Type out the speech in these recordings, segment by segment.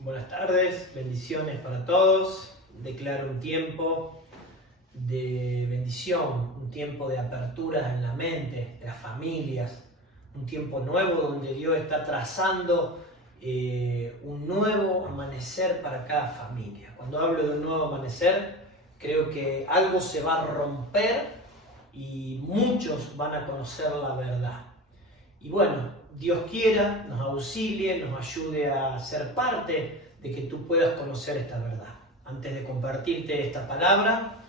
Buenas tardes, bendiciones para todos. Declaro un tiempo de bendición, un tiempo de apertura en la mente, de las familias, un tiempo nuevo donde Dios está trazando un nuevo amanecer para cada familia. Cuando hablo de un nuevo amanecer, creo que algo se va a romper y muchos van a conocer la verdad. Y bueno, Dios quiera, nos auxilie, nos ayude a ser parte de que tú puedas conocer esta verdad. Antes de compartirte esta palabra,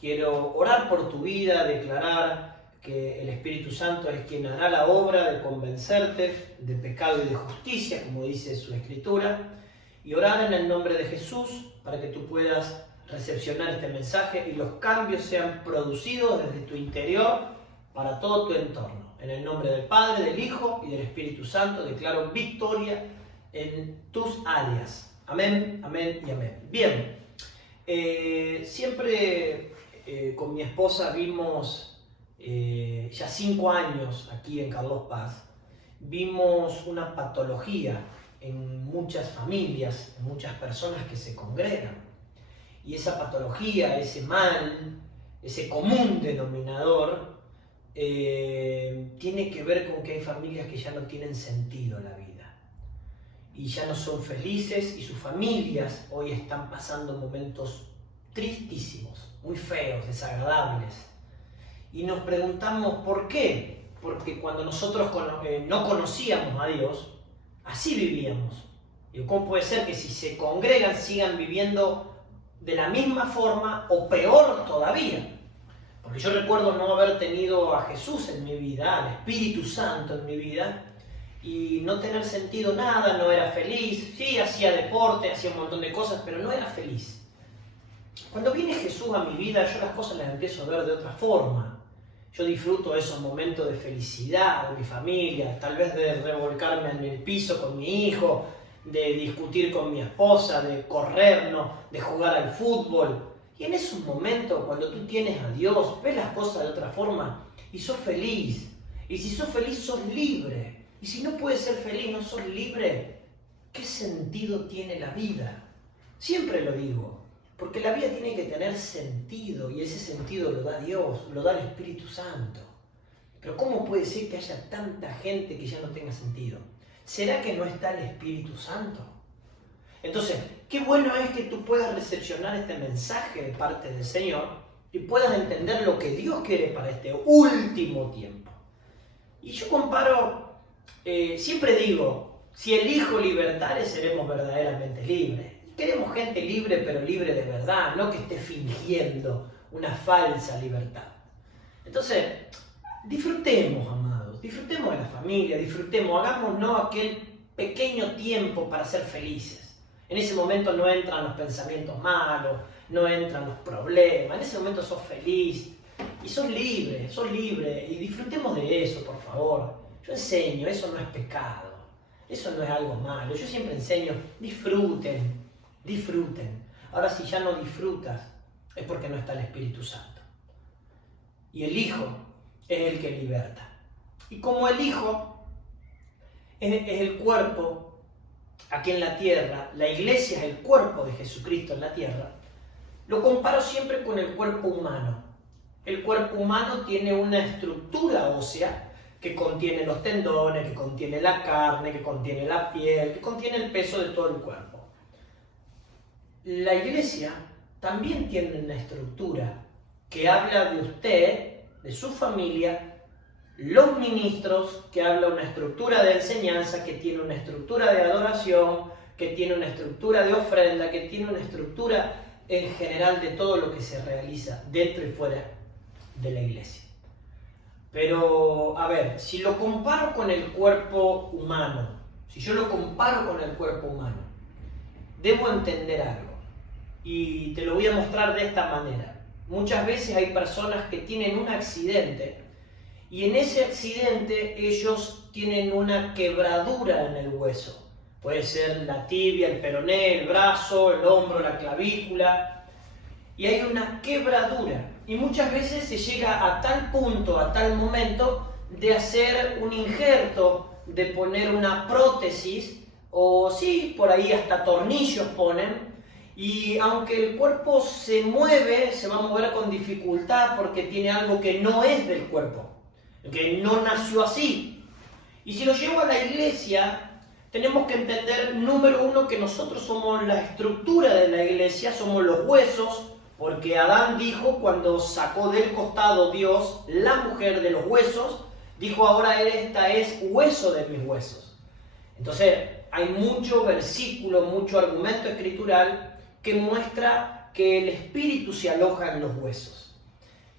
quiero orar por tu vida, declarar que el Espíritu Santo es quien hará la obra de convencerte de pecado y de justicia, como dice su Escritura, y orar en el nombre de Jesús para que tú puedas recepcionar este mensaje y los cambios sean producidos desde tu interior para todo tu entorno. En el nombre del Padre, del Hijo y del Espíritu Santo declaro victoria en tus áreas. Amén, amén y amén. Bien, siempre con mi esposa vimos, ya 5 años aquí en Carlos Paz, vimos una patología en muchas familias, en muchas personas que se congregan. Y esa patología, ese mal, ese común denominador, tiene que ver con que hay familias que ya no tienen sentido en la vida y ya no son felices, y sus familias hoy están pasando momentos tristísimos, muy feos, desagradables, y nos preguntamos ¿por qué? Porque cuando nosotros no conocíamos a Dios, así vivíamos. Y ¿cómo puede ser que si se congregan sigan viviendo de la misma forma o peor todavía? Porque yo recuerdo no haber tenido a Jesús en mi vida, al Espíritu Santo en mi vida, y no tener sentido nada, no era feliz. Sí, hacía deporte, hacía un montón de cosas, pero no era feliz. Cuando viene Jesús a mi vida, yo las cosas las empiezo a ver de otra forma. Yo disfruto esos momentos de felicidad de mi familia, tal vez de revolcarme en el piso con mi hijo, de discutir con mi esposa, de corrernos, de jugar al fútbol. Y en esos momentos, cuando tú tienes a Dios, ves las cosas de otra forma y sos feliz. Y si sos feliz, sos libre. Y si no puedes ser feliz, no sos libre, ¿qué sentido tiene la vida? Siempre lo digo, porque la vida tiene que tener sentido, y ese sentido lo da Dios, lo da el Espíritu Santo. Pero ¿cómo puede ser que haya tanta gente que ya no tenga sentido? ¿Será que no está el Espíritu Santo? Entonces, qué bueno es que tú puedas recepcionar este mensaje de parte del Señor y puedas entender lo que Dios quiere para este último tiempo. Y yo comparo, siempre digo, si elijo libertades seremos verdaderamente libres. Queremos gente libre, pero libre de verdad, no que esté fingiendo una falsa libertad. Entonces, disfrutemos, amados, disfrutemos de la familia, disfrutemos, hagámonos aquel pequeño tiempo para ser felices. En ese momento no entran los pensamientos malos, no entran los problemas, en ese momento sos feliz y sos libre, y disfrutemos de eso, por favor. Yo enseño, eso no es pecado, eso no es algo malo, yo siempre enseño, disfruten. Ahora, si ya no disfrutas, es porque no está el Espíritu Santo. Y el Hijo es el que liberta. Y como el Hijo es el cuerpo aquí en la tierra, la iglesia es el cuerpo de Jesucristo en la tierra, lo comparo siempre con el cuerpo humano. El cuerpo humano tiene una estructura ósea que contiene los tendones, que contiene la carne, que contiene la piel, que contiene el peso de todo el cuerpo. La iglesia también tiene una estructura que habla de usted, de su familia, los ministros, que habla una estructura de enseñanza, que tiene una estructura de adoración, que tiene una estructura de ofrenda, que tiene una estructura en general de todo lo que se realiza dentro y fuera de la iglesia. Pero, a ver, si lo comparo con el cuerpo humano, debo entender algo. Y te lo voy a mostrar de esta manera. Muchas veces hay personas que tienen un accidente y en ese accidente ellos tienen una quebradura en el hueso. Puede ser la tibia, el peroné, el brazo, el hombro, la clavícula. Y hay una quebradura. Y muchas veces se llega a tal punto, a tal momento, de hacer un injerto, de poner una prótesis o sí, por ahí hasta tornillos ponen, y aunque el cuerpo se mueve, se va a mover con dificultad porque tiene algo que no es del cuerpo, que no nació así. Y si lo llevo a la iglesia, tenemos que entender, número uno, que nosotros somos la estructura de la iglesia, somos los huesos, porque Adán dijo cuando sacó del costado Dios la mujer de los huesos, dijo ahora esta es hueso de mis huesos. Entonces hay mucho versículo, mucho argumento escritural que muestra que el espíritu se aloja en los huesos.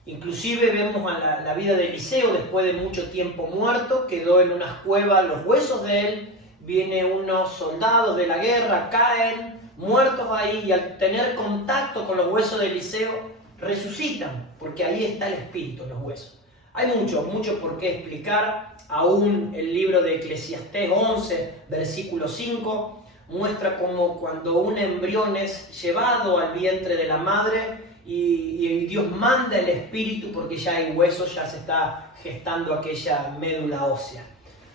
Inclusive vemos a la vida de Eliseo, después de mucho tiempo muerto, quedó en unas cuevas los huesos de él, vienen unos soldados de la guerra, caen muertos ahí y al tener contacto con los huesos de Eliseo resucitan, porque ahí está el espíritu en los huesos. Hay mucho por qué explicar. Aún el libro de Eclesiastés 11, versículo 5, muestra cómo cuando un embrión es llevado al vientre de la madre y Dios manda el espíritu porque ya hay huesos, ya se está gestando aquella médula ósea.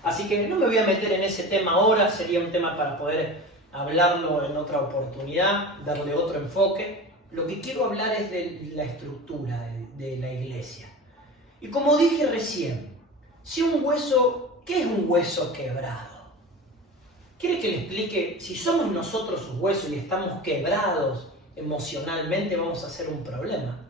Así que no me voy a meter en ese tema ahora, sería un tema para poder hablarlo en otra oportunidad, darle otro enfoque. Lo que quiero hablar es de la estructura de la iglesia. Y como dije recién, si un hueso, ¿qué es un hueso quebrado? ¿Quiere que le explique? Si somos nosotros sus huesos y estamos quebrados emocionalmente, vamos a hacer un problema.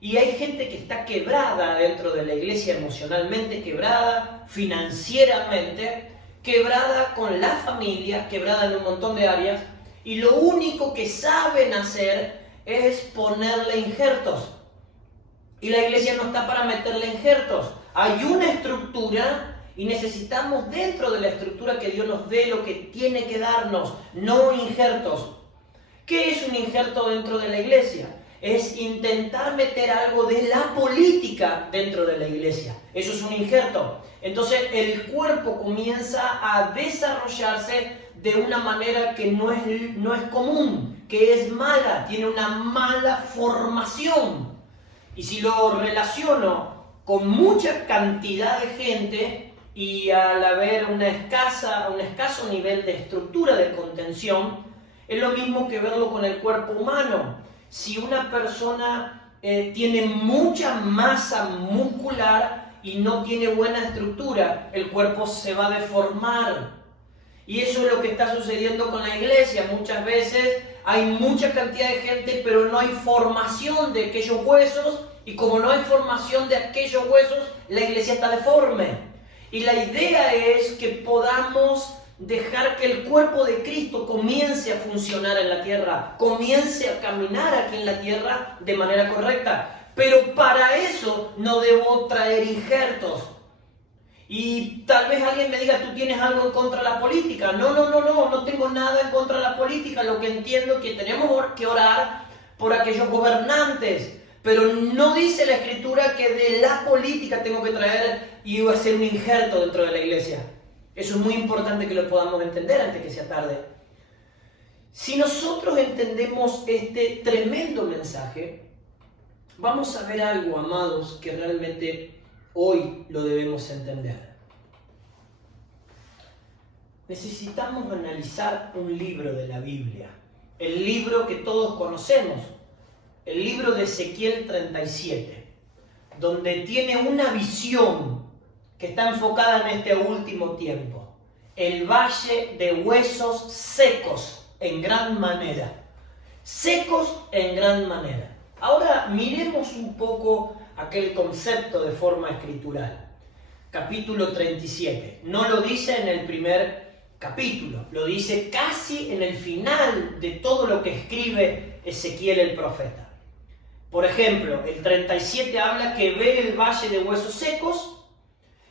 Y hay gente que está quebrada dentro de la iglesia emocionalmente, quebrada financieramente, quebrada con la familia, quebrada en un montón de áreas, y lo único que saben hacer es ponerle injertos. Y la iglesia no está para meterle injertos. Hay una estructura y necesitamos dentro de la estructura que Dios nos dé lo que tiene que darnos, no injertos. ¿Qué es un injerto dentro de la iglesia? Es intentar meter algo de la política dentro de la iglesia. Eso es un injerto. Entonces el cuerpo comienza a desarrollarse de una manera que no es común, que es mala, tiene una mala formación. Y si lo relaciono con mucha cantidad de gente y al haber un escaso nivel de estructura de contención, es lo mismo que verlo con el cuerpo humano. Si una persona tiene mucha masa muscular y no tiene buena estructura, el cuerpo se va a deformar. Y eso es lo que está sucediendo con la iglesia. Muchas veces hay mucha cantidad de gente, pero no hay formación de aquellos huesos. Y como no hay formación de aquellos huesos, la iglesia está deforme. Y la idea es que podamos dejar que el cuerpo de Cristo comience a funcionar en la tierra, comience a caminar aquí en la tierra de manera correcta. Pero para eso no debo traer injertos. Y tal vez alguien me diga, ¿tú tienes algo en contra de la política? No tengo nada en contra de la política. Lo que entiendo es que tenemos que orar por aquellos gobernantes. Pero no dice la Escritura que de la política tengo que traer y hacer un injerto dentro de la iglesia. Eso es muy importante que lo podamos entender antes que sea tarde. Si nosotros entendemos este tremendo mensaje, vamos a ver algo, amados, que realmente hoy lo debemos entender. Necesitamos analizar un libro de la Biblia, el libro que todos conocemos, el libro de Ezequiel 37, donde tiene una visión que está enfocada en este último tiempo. El valle de huesos secos en gran manera. Secos en gran manera. Ahora miremos un poco aquel concepto de forma escritural. Capítulo 37. No lo dice en el primer capítulo, lo dice casi en el final de todo lo que escribe Ezequiel el profeta. Por ejemplo, el 37 habla que ve el valle de huesos secos.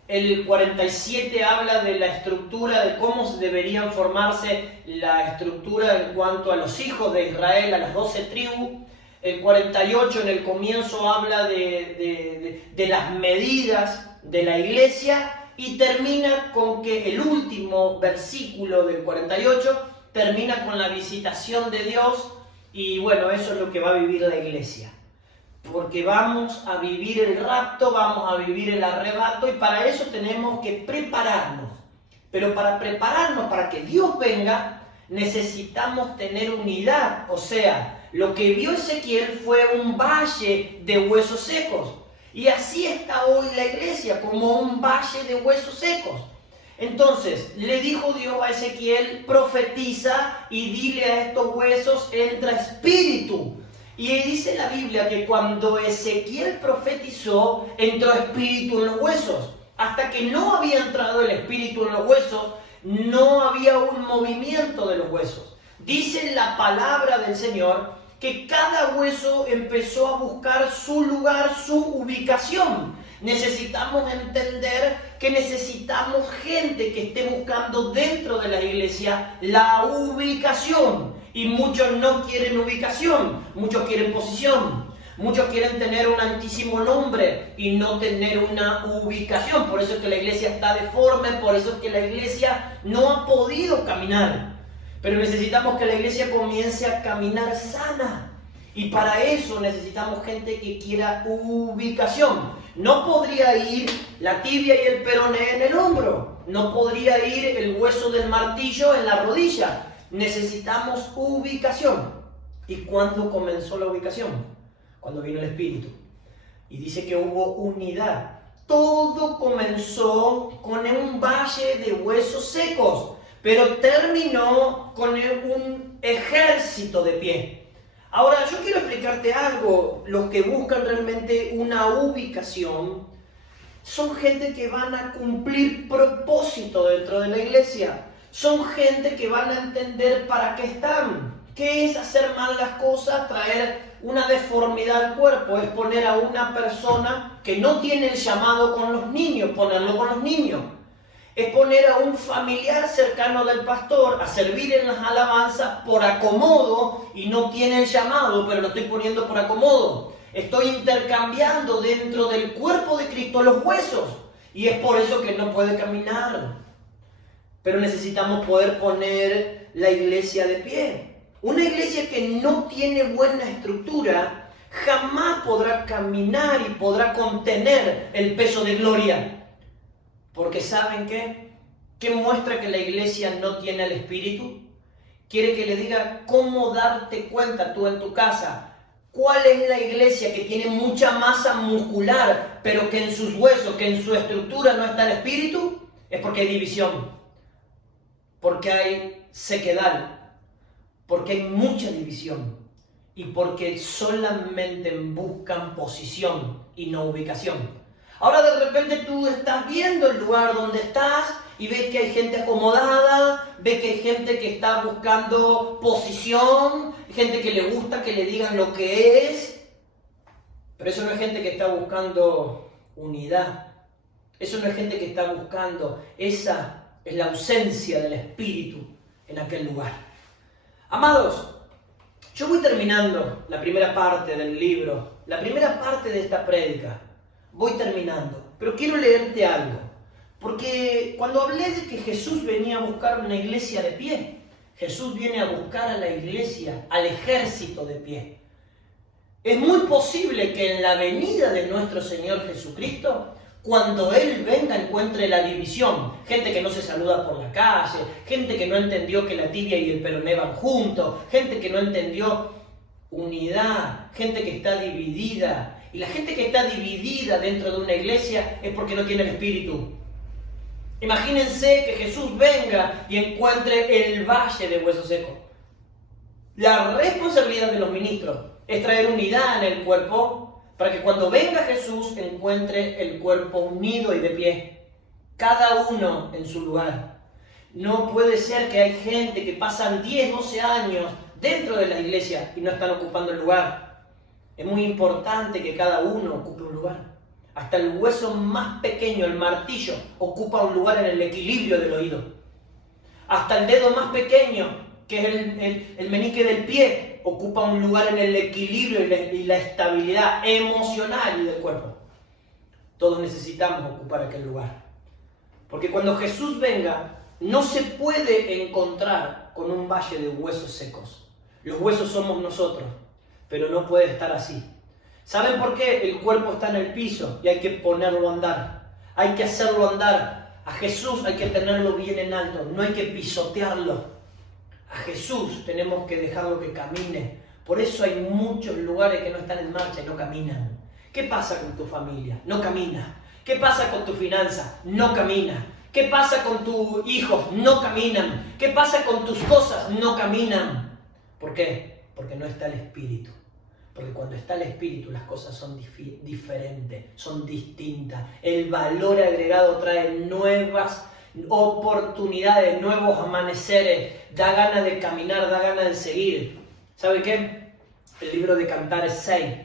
El 47 habla de la estructura, de cómo deberían formarse la estructura en cuanto a los hijos de Israel, a las 12 tribus. El 48 en el comienzo habla de las medidas de la iglesia y termina con que el último versículo del 48 termina con la visitación de Dios y bueno, eso es lo que va a vivir la iglesia. Porque vamos a vivir el rapto, vamos a vivir el arrebato y para eso tenemos que prepararnos. Pero para prepararnos para que Dios venga, necesitamos tener unidad. O sea, lo que vio Ezequiel fue un valle de huesos secos. Y así está hoy la iglesia, como un valle de huesos secos. Entonces, le dijo Dios a Ezequiel, profetiza y dile a estos huesos, entra espíritu. Y dice la Biblia que cuando Ezequiel profetizó, entró espíritu en los huesos. Hasta que no había entrado el espíritu en los huesos, no había un movimiento de los huesos. Dice la palabra del Señor que cada hueso empezó a buscar su lugar, su ubicación. Necesitamos entender que necesitamos gente que esté buscando dentro de la iglesia la ubicación. Y muchos no quieren ubicación, muchos quieren posición. Muchos quieren tener un altísimo nombre y no tener una ubicación. Por eso es que la iglesia está deforme, por eso es que la iglesia no ha podido caminar. Pero necesitamos que la iglesia comience a caminar sana. Y para eso necesitamos gente que quiera ubicación. No podría ir la tibia y el peroné en el hombro. No podría ir el hueso del martillo en la rodilla. Necesitamos ubicación. ¿Y cuándo comenzó la ubicación? Cuando vino el Espíritu. Y dice que hubo unidad. Todo comenzó con un valle de huesos secos, pero terminó con un ejército de pie. Ahora, yo quiero explicarte algo. Los que buscan realmente una ubicación son gente que van a cumplir propósito dentro de la iglesia. Son gente que van a entender para qué están. ¿Qué es hacer mal las cosas? Traer una deformidad al cuerpo. Es poner a una persona que no tiene el llamado con los niños, ponerlo con los niños. Es poner a un familiar cercano del pastor a servir en las alabanzas por acomodo y no tiene el llamado, pero lo estoy poniendo por acomodo. Estoy intercambiando dentro del cuerpo de Cristo los huesos y es por eso que no puede caminar. Pero necesitamos poder poner la iglesia de pie. Una iglesia que no tiene buena estructura jamás podrá caminar y podrá contener el peso de gloria. Porque ¿saben qué? ¿Qué muestra que la iglesia no tiene el Espíritu? Quiere que le diga cómo darte cuenta tú en tu casa. ¿Cuál es la iglesia que tiene mucha masa muscular, pero que en sus huesos, que en su estructura no está el Espíritu? Es porque hay división. Porque hay sequedad. Porque hay mucha división. Y porque solamente buscan posición y no ubicación. Ahora de repente tú estás viendo el lugar donde estás y ves que hay gente acomodada, ves que hay gente que está buscando posición, gente que le gusta que le digan lo que es. Pero eso no es gente que está buscando unidad. Eso no es gente que está buscando. Esa es la ausencia del Espíritu en aquel lugar. Amados, yo voy terminando la primera parte del libro, la primera parte de esta prédica. Voy terminando, pero quiero leerte algo, porque cuando hablé de que Jesús venía a buscar una iglesia de pie, Jesús viene a buscar a la iglesia, al ejército de pie. Es muy posible que en la venida de nuestro Señor Jesucristo, cuando Él venga, encuentre la división. Gente que no se saluda por la calle, gente que no entendió que la tibia y el peroné van juntos, gente que no entendió unidad, gente que está dividida. Y la gente que está dividida dentro de una iglesia es porque no tiene el Espíritu. Imagínense que Jesús venga y encuentre el valle de huesos secos. La responsabilidad de los ministros es traer unidad en el cuerpo para que cuando venga Jesús encuentre el cuerpo unido y de pie. Cada uno en su lugar. No puede ser que hay gente que pasan 10, 12 años dentro de la iglesia y no están ocupando el lugar. Es muy importante que cada uno ocupe un lugar. Hasta el hueso más pequeño, el martillo, ocupa un lugar en el equilibrio del oído. Hasta el dedo más pequeño, que es el meñique del pie, ocupa un lugar en el equilibrio y la estabilidad emocional del cuerpo. Todos necesitamos ocupar aquel lugar. Porque cuando Jesús venga, no se puede encontrar con un valle de huesos secos. Los huesos somos nosotros. Pero no puede estar así. ¿Saben por qué? El cuerpo está en el piso y hay que ponerlo a andar. Hay que hacerlo andar. A Jesús hay que tenerlo bien en alto, no hay que pisotearlo. A Jesús tenemos que dejarlo que camine. Por eso hay muchos lugares que no están en marcha y no caminan. ¿Qué pasa con tu familia? No camina. ¿Qué pasa con tu finanza? No camina. ¿Qué pasa con tus hijos? No caminan. ¿Qué pasa con tus cosas? No caminan. ¿Por qué? Porque no está el Espíritu. Porque cuando está el Espíritu las cosas son diferentes, son distintas. El valor agregado trae nuevas oportunidades, nuevos amaneceres. Da ganas de caminar, da ganas de seguir. ¿Sabe qué? El libro de Cantares 6,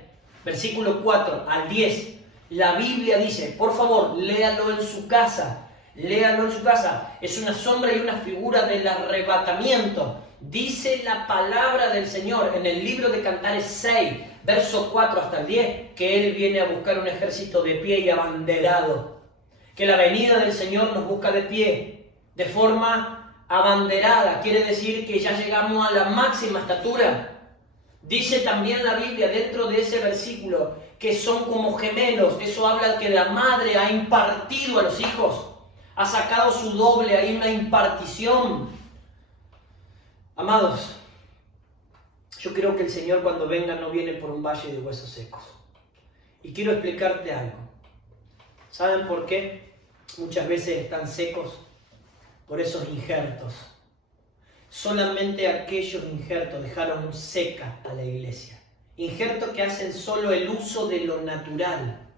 versículo 4 al 10. La Biblia dice, por favor, léalo en su casa. Léalo en su casa. Es una sombra y una figura del arrebatamiento. Dice la palabra del Señor en el libro de Cantares 6, verso 4 hasta el 10, que Él viene a buscar un ejército de pie y abanderado. Que la venida del Señor nos busca de pie, de forma abanderada. Quiere decir que ya llegamos a la máxima estatura. Dice también la Biblia dentro de ese versículo que son como gemelos. Eso habla que la madre ha impartido a los hijos. Ha sacado su doble, hay una impartición. Amados, yo creo que el Señor cuando venga no viene por un valle de huesos secos. Y quiero explicarte algo. ¿Saben por qué muchas veces están secos? Por esos injertos. Solamente aquellos injertos dejaron seca a la iglesia. Injertos que hacen solo el uso de lo natural.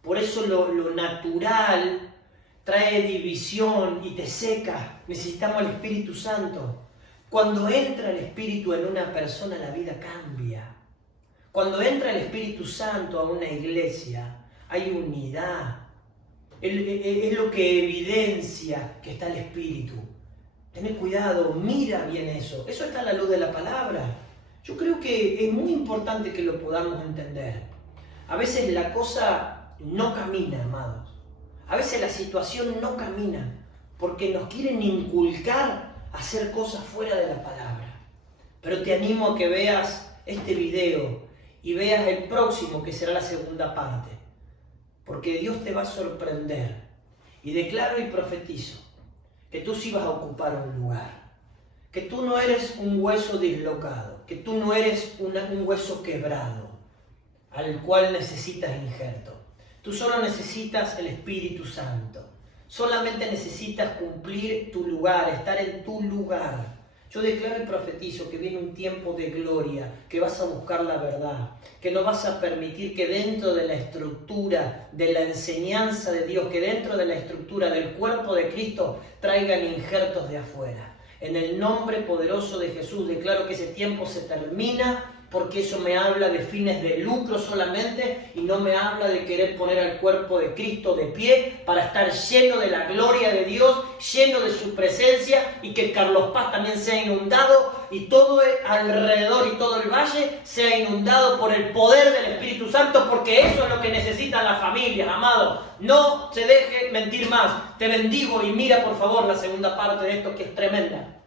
Por eso lo natural trae división y te seca. Necesitamos el Espíritu Santo. Cuando entra el Espíritu en una persona, la vida cambia. Cuando entra el Espíritu Santo a una iglesia, hay unidad. Es lo que evidencia que está el Espíritu. Ten cuidado, mira bien eso. Eso está a la luz de la palabra. Yo creo que es muy importante que lo podamos entender. A veces la cosa no camina, amados. A veces la situación no camina porque nos quieren inculcar hacer cosas fuera de la palabra. Pero te animo a que veas este video y veas el próximo, que será la segunda parte. Porque Dios te va a sorprender. Y declaro y profetizo que tú sí vas a ocupar un lugar. Que tú no eres un hueso dislocado. Que tú no eres un hueso quebrado al cual necesitas injerto. Tú solo necesitas el Espíritu Santo. Solamente necesitas cumplir tu lugar, estar en tu lugar. Yo declaro y profetizo que viene un tiempo de gloria, que vas a buscar la verdad, que no vas a permitir que dentro de la estructura de la enseñanza de Dios, que dentro de la estructura del cuerpo de Cristo traigan injertos de afuera. En el nombre poderoso de Jesús declaro que ese tiempo se termina, porque eso me habla de fines de lucro solamente y no me habla de querer poner al cuerpo de Cristo de pie para estar lleno de la gloria de Dios, lleno de su presencia, y que Carlos Paz también sea inundado y todo alrededor y todo el valle sea inundado por el poder del Espíritu Santo, porque eso es lo que necesitan las familias, amado. No se deje mentir más. Te bendigo y mira por favor la segunda parte de esto, que es tremenda.